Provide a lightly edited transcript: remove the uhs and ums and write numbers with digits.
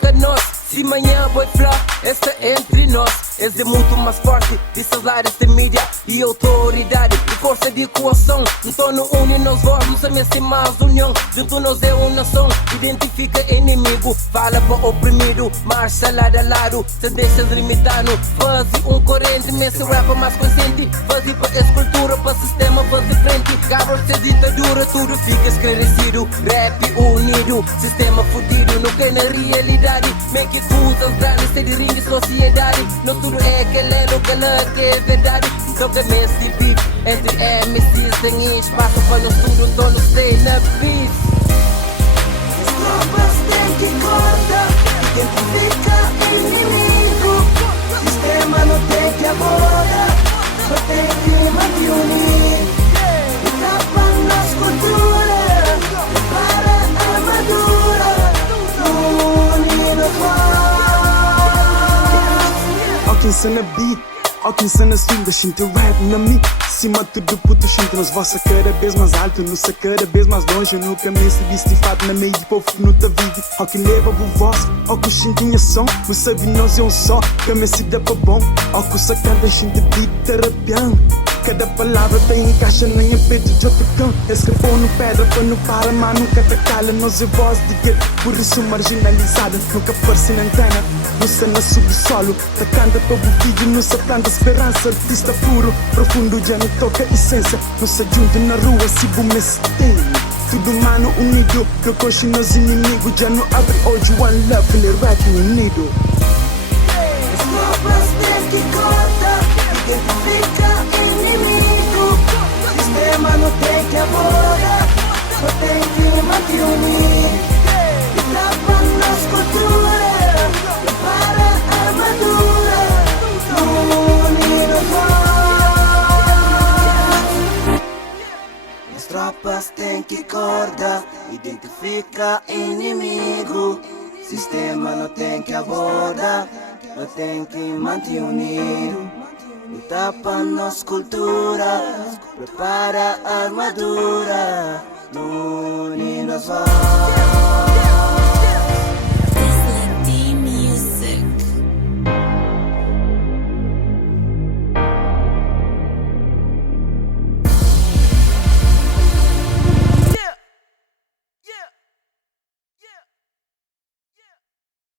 busca nós. Se manhã vai falar, esta é entre nós. És de muito mais forte, de salários de mídia e autoridade e força de coação. Então no une nós vamos a mesma mais união. Junto nós é uma nação, identifica inimigo, fala para oprimido, marcha lado a lado, sem deixas limitado. Faz corrente, nesse rap mais consciente. Faz para escultura, para sistema, faz de frente. Cabra de ditadura, tudo fica esclarecido. Rap unido, sistema fudido, não quer na realidade. Make it tudo as grandes, se de sociedade. Não tudo é aquele que é verdade. Então que mês de beat, entre MCs tem espaço para nós tudo, então não stay na peace. As tropas têm que cortar, identifica inimigo. Sistema não tem que abordar, só tem que manter unir. Tapa nas culturas, prepara a armadura, unir nos voz. Hawkins na beat, Hawkins na swing, da shinta rap na mi. Cima tudo puto, shinta nos vossa cada vez mais alto, nos cada vez mais longe. Nunca me se estifado na meio de povo que não tá vive. Hawkins leva o voz, Hawkins shintinha som. Não sabe nós é um só, que me se dá pra bom. Hawkins sacada shinta beat terapião. Cada palavra tem encaixa nem peito de outro cão. Escreveu no pedra para não para, mas nunca te cala. Nós é voz de guerra, por isso marginalizada. Nunca aparece na antena, não se na subsolo. Tá canta todo o vídeo, não se planta esperança. Artista puro, profundo, já não toca essência. Não se junta na rua, se bume se tem. Tudo humano unido, que coxe nos inimigos. Já não abre hoje, one love, ele rap unido. As tropas têm que cortar, identifica inimigo. Sistema não tem que abordar, só tem que manter unir. Tapa nas culturas, prepara a armadura, unir nos voz. As tropas têm que cortar, identifica inimigo. Sistema não tem que abordar, só tem que manter unido. Tapa nas culturas, prepara a armadura, unir nos voz.